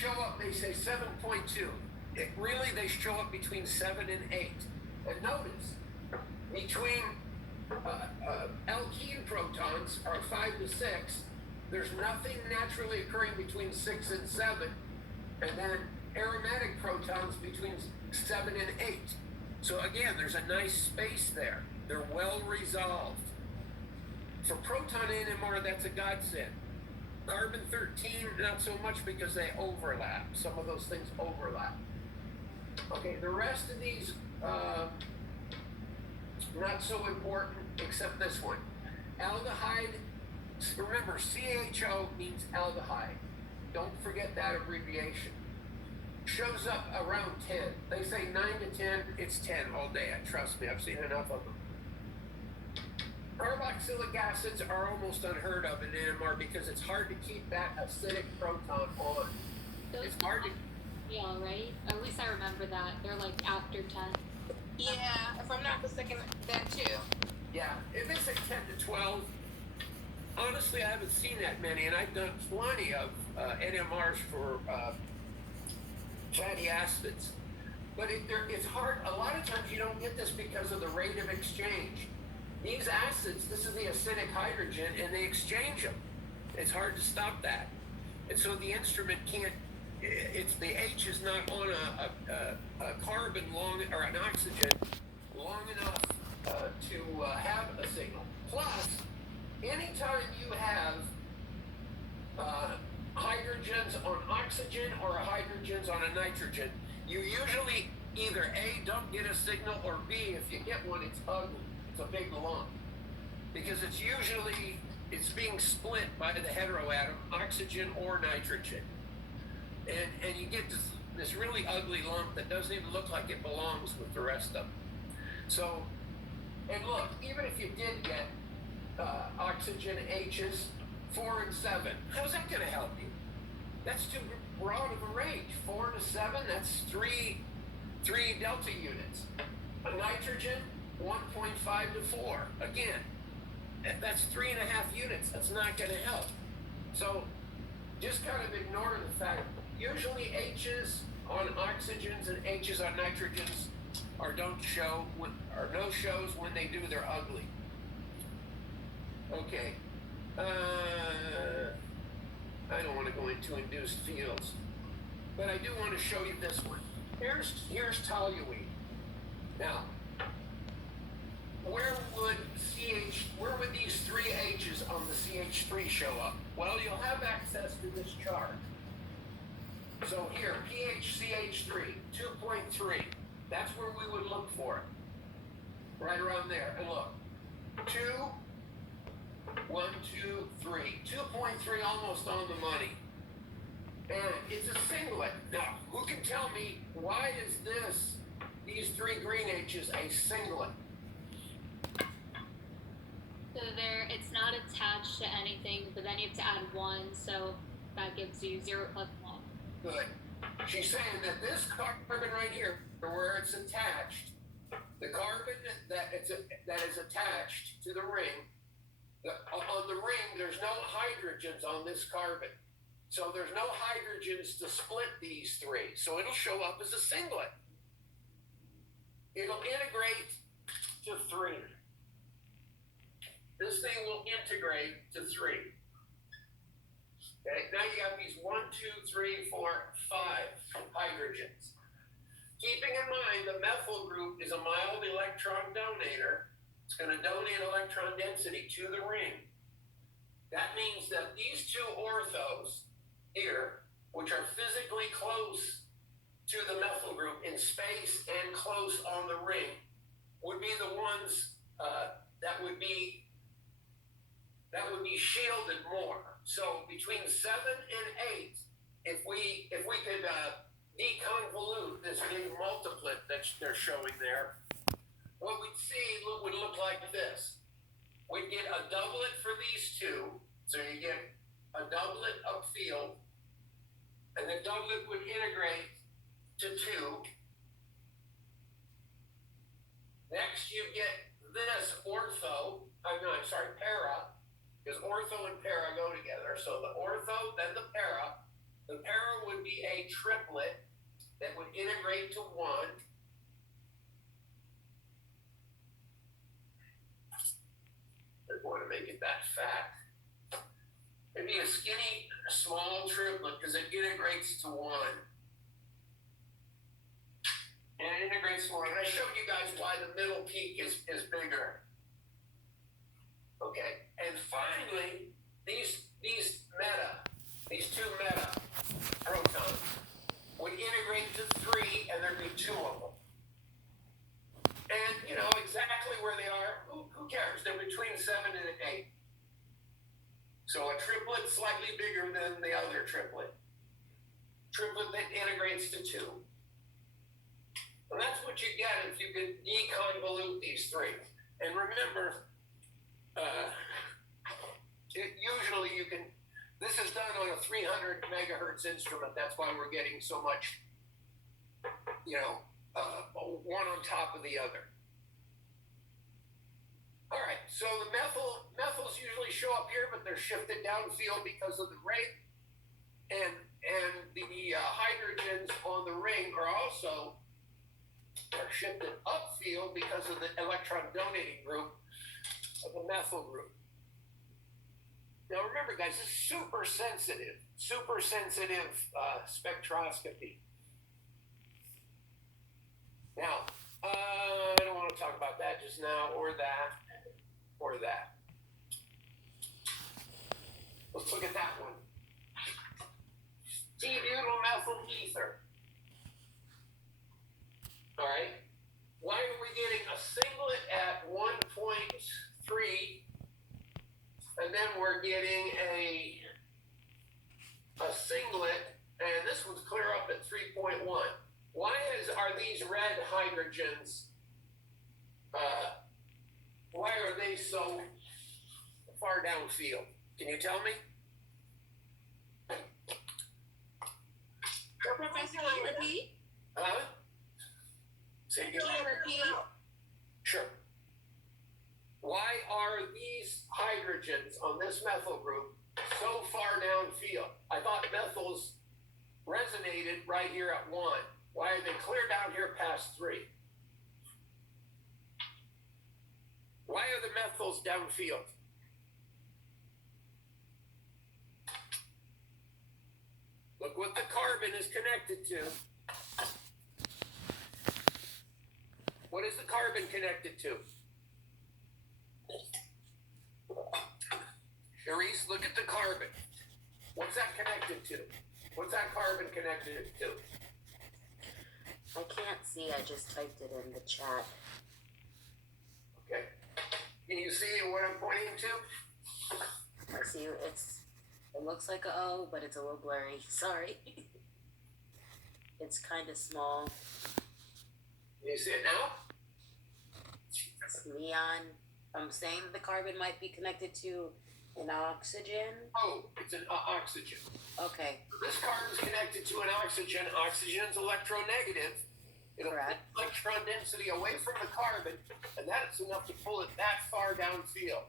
show up, they say 7.2. They show up between 7 and 8. And notice, between alkene protons are 5 to 6. There's nothing naturally occurring between 6 and 7. And then aromatic protons between 7 and 8. So again, there's a nice space there. They're well resolved. For proton NMR, that's a godsend. Carbon 13, not so much because they overlap. Some of those things overlap. Okay, the rest of these, not so important, except this one. Aldehyde, remember, CHO means aldehyde. Don't forget that abbreviation. Shows up around 10. They say 9 to 10, it's 10 all day. Trust me, I've seen enough of them. Carboxylic acids are almost unheard of in NMR because it's hard to keep that acidic proton on. It's hard to... Yeah, right? At least I remember that. They're like after 10. Yeah, if I'm not mistaken, that too. Yeah, if it's at 10 to 12, honestly, I haven't seen that many, and I've done plenty of NMRs for fatty acids. But it's hard. A lot of times you don't get this because of the rate of exchange. These acids, this is the acidic hydrogen, and they exchange them. It's hard to stop that. And so the instrument can't, the H is not on a carbon long, or an oxygen long enough to have a signal. Plus, anytime you have hydrogens on oxygen or hydrogens on a nitrogen, you usually either A, don't get a signal, or B, if you get one, it's ugly. It's a big lump. Because it's being split by the heteroatom, oxygen or nitrogen. And you get this really ugly lump that doesn't even look like it belongs with the rest of them. So, and look, even if you did get oxygen H's, 4 and 7, how's that going to help you? That's too broad of a range. 4 to 7, that's three delta units. A nitrogen, 1.5 to 4. Again, that's 3.5 units. That's not going to help. So just kind of ignore the fact, usually H's on oxygens and H's on nitrogens don't show, or no shows. When they do, they're ugly. Okay. I don't want to go into induced fields, but I do want to show you this one. Here's toluene. Now, where would these 3 H's on the CH3 show up? Well, you'll have access to this chart. So here, PHCH3, 2.3. That's where we would look for it. Right around there. And look, 2, 1, 2, 3. 2.3 almost on the money. And it's a singlet. Now, who can tell me why is these 3 green H's a singlet? So it's not attached to anything, but then you have to add 1, so that gives you 0 plus 1. Good. She's saying that this carbon right here, where it's attached, the carbon that is attached to the ring, on the ring, there's no hydrogens on this carbon. So there's no hydrogens to split these 3. So it'll show up as a singlet. It'll integrate to 3. This thing will integrate to 3. Okay, now you got these 1, 2, 3, 4, 5 hydrogens. Keeping in mind the methyl group is a mild electron donator. It's going to donate electron density to the ring. That means that these 2 orthos here, which are physically close to the methyl group in space and close on the ring, would be the ones that would be shielded more. So between 7 and 8, if we could deconvolute this big multiplet that they're showing there, what we'd see would look like this. We'd get a doublet for these 2, so you get a doublet upfield, and the doublet would integrate to 2. Next, you get this para, because ortho and para go together. So the ortho, then the para. The para would be a triplet that would integrate to one. I want to make it that fat. It'd be a skinny, small triplet because it integrates to one. And it integrates to one. And I showed you guys why the middle peak is bigger. Okay. And finally, these two meta protons would integrate to three, and there'd be two of them. And you know exactly where they are. Who cares? They're between 7 and 8. So a triplet slightly bigger than the other triplet. Triplet that integrates to 2. And that's what you get if you can deconvolute these three. And remember, usually you can, this is done on a 300 megahertz instrument. That's why we're getting so much, one on top of the other. All right, so the methyls usually show up here, but they're shifted downfield because of the rate. And the hydrogens on the ring are shifted upfield because of the electron donating group of the methyl group. Now remember, guys, this is super sensitive spectroscopy. Now, I don't want to talk about that just now, or that. Let's look at that one. D-butyl methyl ether. All right. Why are we getting a singlet at 1.3, and then we're getting a singlet, and this one's clear up at 3.1? Why are these red hydrogens? Why are they so far downfield? Can you tell me? Professor, can you repeat? Say Can you repeat? Sure. Why are these hydrogens on this methyl group so far downfield? I thought methyls resonated right here at 1. Why are they clear down here past 3? Why are the methyls downfield? Look what the carbon is connected to. What is the carbon connected to? Charisse, look at the carbon. What's that connected to? What's that carbon connected to? I can't see, I just typed it in the chat. Okay. Can you see what I'm pointing to? I see it looks like a O, but it's a little blurry. Sorry. It's kind of small. Can you see it now? It's neon. I'm saying the carbon might be connected to an oxygen. Oh, it's an oxygen. Okay. This carbon's connected to an oxygen. Oxygen's electronegative. It'll put Correct. electron density away from the carbon, and that's enough to pull it that far downfield.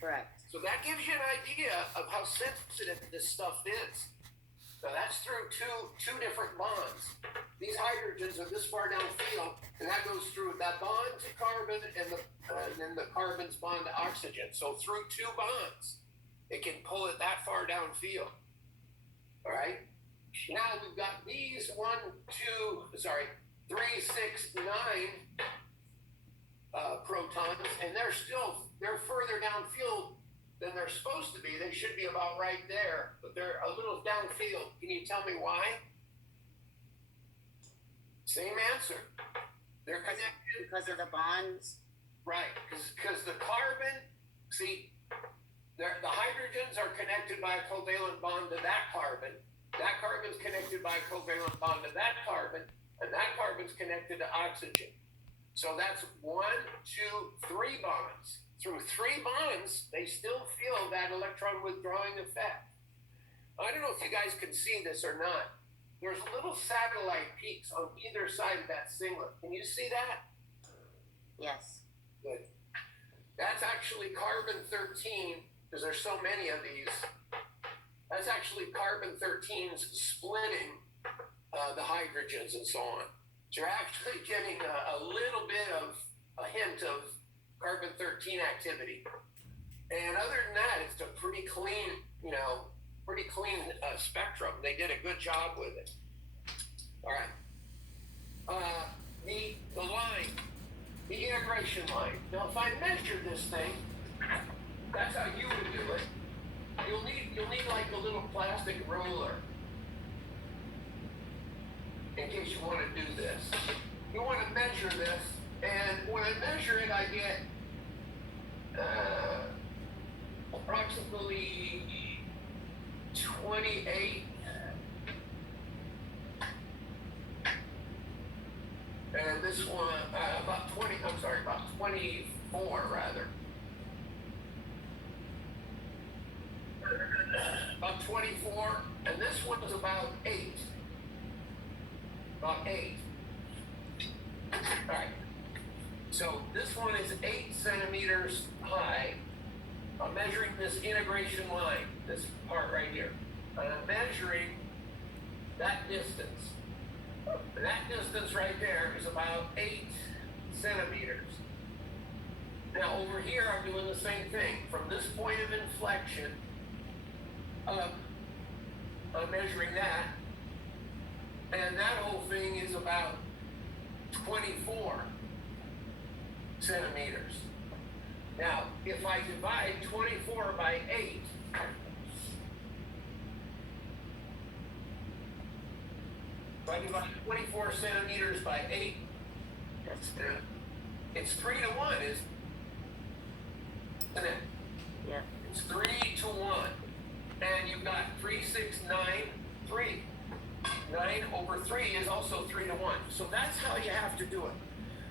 Correct. So that gives you an idea of how sensitive this stuff is. Now that's through two different bonds. These hydrogens are this far downfield, and that goes through that bond to carbon and then the carbon's bond to oxygen. So through 2 bonds, it can pull it that far downfield. All right. Now we've got these 3, 6, 9 protons, and they're further downfield than they're supposed to be. They should be about right there, but they're a little downfield. Can you tell me why? Same answer. They're connected Because of the bonds. right, because the carbon, see, the hydrogens are connected by a covalent bond to that carbon. That carbon's connected by a covalent bond to that carbon, and that carbon's connected to oxygen. So that's 1, 2, 3 bonds. Through 3 bonds, they still feel that electron withdrawing effect. I don't know if you guys can see this or not. There's little satellite peaks on either side of that singlet. Can you see that? Yes. Good. That's actually carbon 13, because there's so many of these. That's actually carbon 13's splitting hydrogens and so on. So you're actually getting a little bit of a hint of carbon-13 activity. And other than that, it's a pretty clean, spectrum. They did a good job with it. All right. The line, the integration line. Now, if I measure this thing, that's how you would do it. You'll need like a little plastic ruler in case you want to do this. You want to measure this, and when I measure it, I get approximately 28. And this one, about 24 rather. About 24, and this one's about 8. About 8. All right. So this one is 8 centimeters high. I'm measuring this integration line, this part right here. And I'm measuring that distance. And that distance right there is about 8 centimeters. Now over here, I'm doing the same thing. From this point of inflection up, I'm measuring that. And that whole thing is about 24 centimeters. Now, if I divide 24 by 8, if I divide 24 centimeters by 8, That's good. it's 3 to 1, isn't it? Yeah. It's 3 to 1. And you've got 3, 6, 9, 3. 9 over 3 is also 3 to 1. So that's how you have to do it.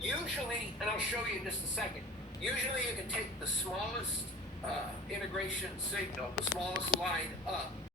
Usually, and I'll show you in just a second, usually you can take the smallest integration signal, the smallest line up,